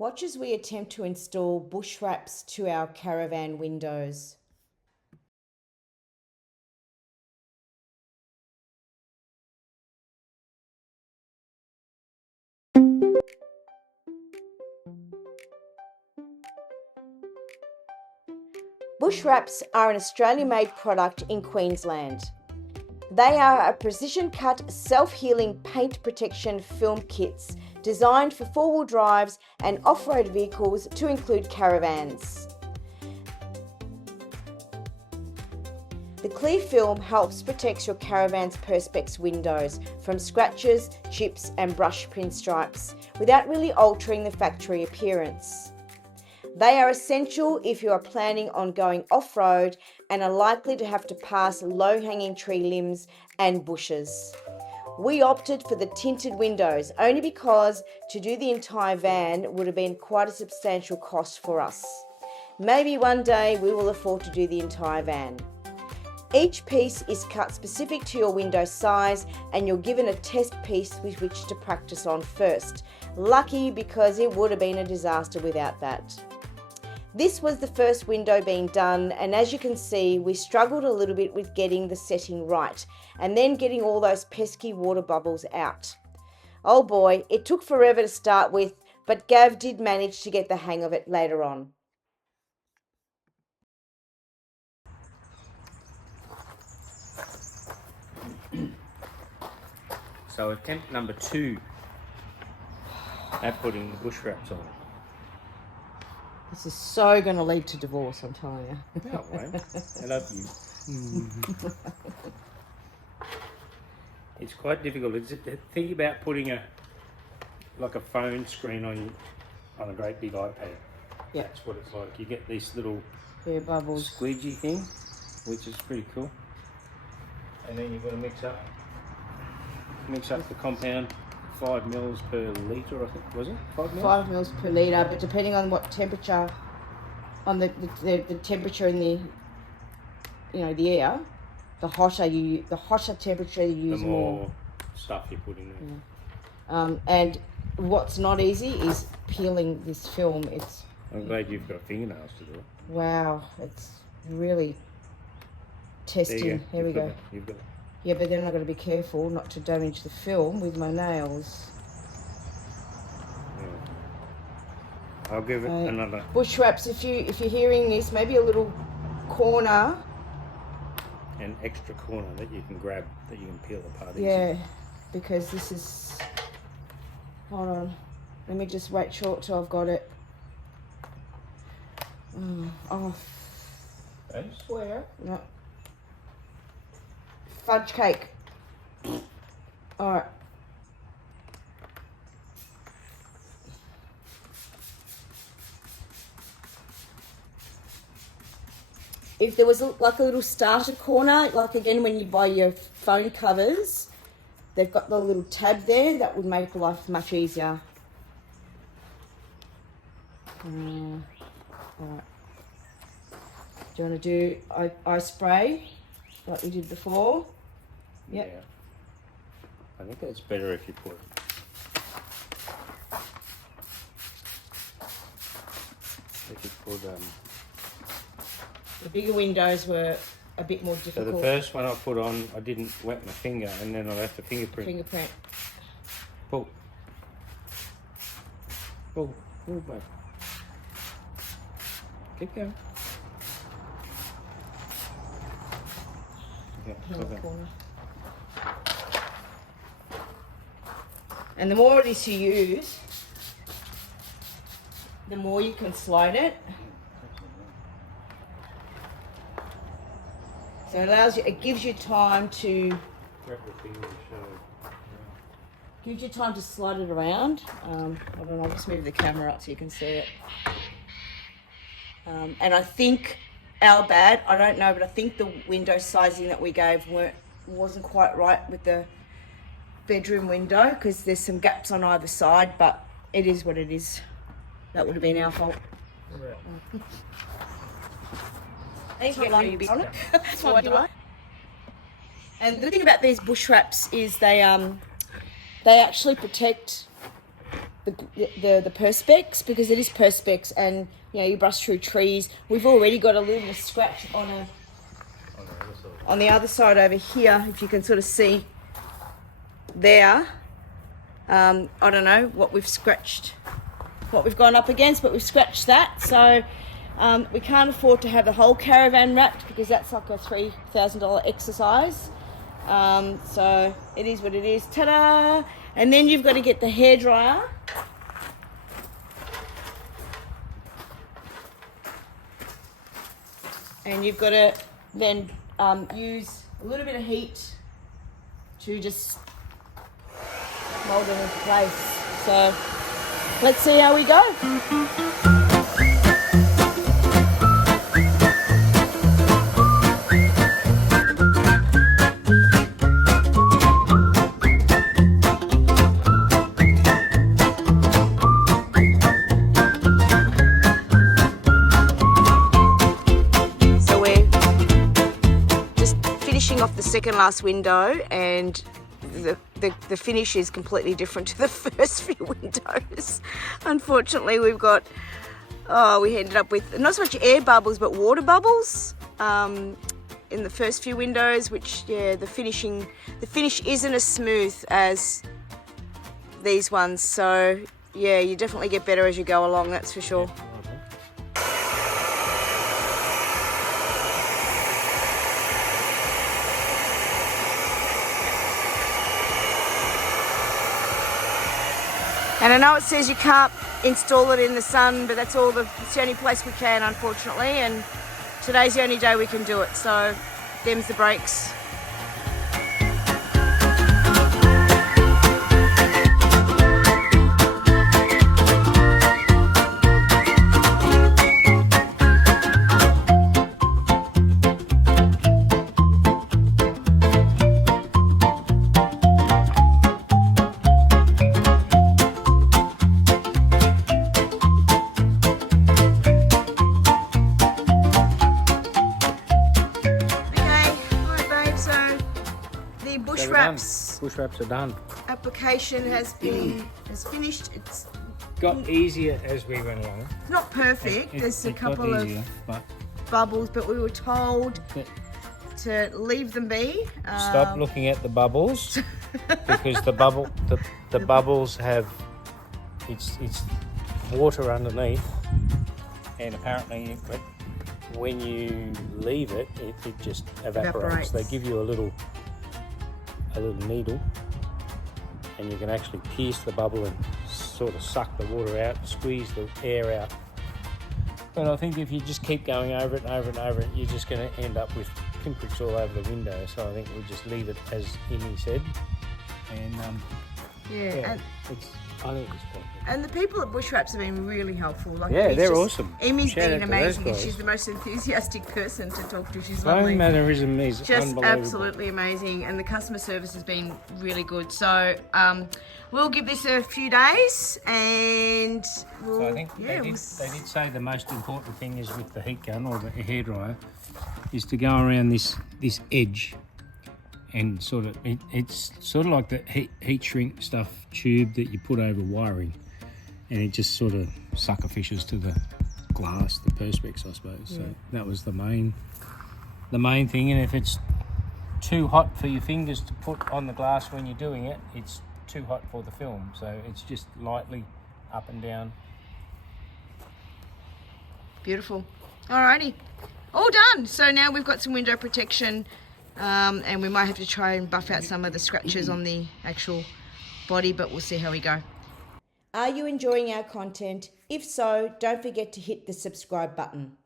Watch as we attempt to install Bushwrapz to our caravan windows. Bushwrapz are an Australian-made product in Queensland. They are a precision-cut, self-healing paint protection film kits designed for four-wheel drives and off-road vehicles to include caravans. The clear film helps protect your caravan's perspex windows from scratches, chips and brush pinstripes without really altering the factory appearance. They are essential if you are planning on going off-road and are likely to have to pass low-hanging tree limbs and bushes. We opted for the tinted windows only because to do the entire van would have been quite a substantial cost for us. Maybe one day we will afford to do the entire van. Each piece is cut specific to your window size and you're given a test piece with which to practice on first. Lucky, because it would have been a disaster without that. This was the first window being done, and as you can see, we struggled a little bit with getting the setting right and then getting all those pesky water bubbles out. Oh boy, it took forever to start with, but Gav did manage to get the hang of it later on. So attempt number 2 at putting the Bushwrapz on. This is so going to lead to divorce, I'm telling you. No, it won't. I love you. It's quite difficult. Think about putting a phone screen on a great big iPad. Yeah. That's what it's like. You get these little air bubbles, squidgy thing, which is pretty cool. And then you've got to mix up the compound. 5 mils per litre, I think, was it? 5 mils? 5 mils per litre, but depending on what temperature, on the temperature in the air, the hotter temperature you use, the more stuff you put in there. Yeah. And what's not easy is peeling this film. I'm glad you've got fingernails to do it. Wow, it's really testing. Here we go. You've got it. Yeah, but then I've got to be careful not to damage the film with my nails. Yeah. I'll give it another. Bushwrapz, if you're hearing this, maybe a little corner. An extra corner that you can grab, that you can peel apart. Yeah, because this is. Hold on, let me just wait short till I've got it. Oh. I swear. No. Fudge cake. Alright. If there was a little starter corner, like again when you buy your phone covers, they've got the little tab there, that would make life much easier. Alright. Do you want to do eye spray like we did before? Yep. Yeah. I think it's better if you put the bigger windows were a bit more difficult. So the first one I put on, I didn't wet my finger, and then I left the fingerprint. Pull. Pull. Pull back. Keep going. Okay. And the more it is you use, the more you can slide it. So it gives you time to slide it around. Hold on, I'll just move the camera up so you can see it. And I think our bad, I don't know, but I think the window sizing that we gave wasn't quite right with the bedroom window, because there's some gaps on either side, but it is what it is. That would have been our fault. Thank you. That's what I like. And the thing about these Bushwrapz is they actually protect the perspex, because it is perspex, and you know, you brush through trees. We've already got a little scratch on the other side over here, if you can sort of see there. I don't know what we've scratched, what we've gone up against, but we've scratched that. So we can't afford to have the whole caravan wrapped, because that's like a $3,000 exercise. So it is what it is. Ta-da! And then you've got to get the hairdryer. And you've got to then use a little bit of heat to just mold it into place. So let's see how we go. Off the second last window, and the finish is completely different to the first few windows. Unfortunately, we ended up with not so much air bubbles but water bubbles in the first few windows, which the finish isn't as smooth as these ones. So yeah, you definitely get better as you go along, that's for sure. And I know it says you can't install it in the sun, but it's the only place we can, unfortunately, and today's the only day we can do it, so them's the breaks. Bushwrapz are done. Application has finished. It's got easier as we went along. Not perfect. There's a couple of bubbles, but we were told to leave them be. Stop looking at the bubbles because the bubbles have it's water underneath, and apparently when you leave it, it just evaporates. They give you a little needle, and you can actually pierce the bubble and sort of suck the water out, squeeze the air out. But I think if you just keep going over it and over and over it, you're just going to end up with pinpricks all over the window. So I think we'll just leave it as Amy said, and I think it's quite good. And the people at Bushwrapz have been really helpful. Like, they're awesome. Amy's been amazing, and she's the most enthusiastic person to talk to. She's lovely. Phone mannerism is just unbelievable. Absolutely amazing, and the customer service has been really good. So we'll give this a few days, and so I think they did say the most important thing is with the heat gun or the hairdryer is to go around this edge. And it's sort of like the heat shrink stuff tube that you put over wiring, and it just sort of sucker fishes to the glass, the perspex, I suppose. So that was the main thing. And if it's too hot for your fingers to put on the glass when you're doing it, it's too hot for the film. So it's just lightly up and down. Beautiful. Alrighty, all done. So now we've got some window protection. And we might have to try and buff out some of the scratches on the actual body, but we'll see how we go. Are you enjoying our content? If so, don't forget to hit the subscribe button.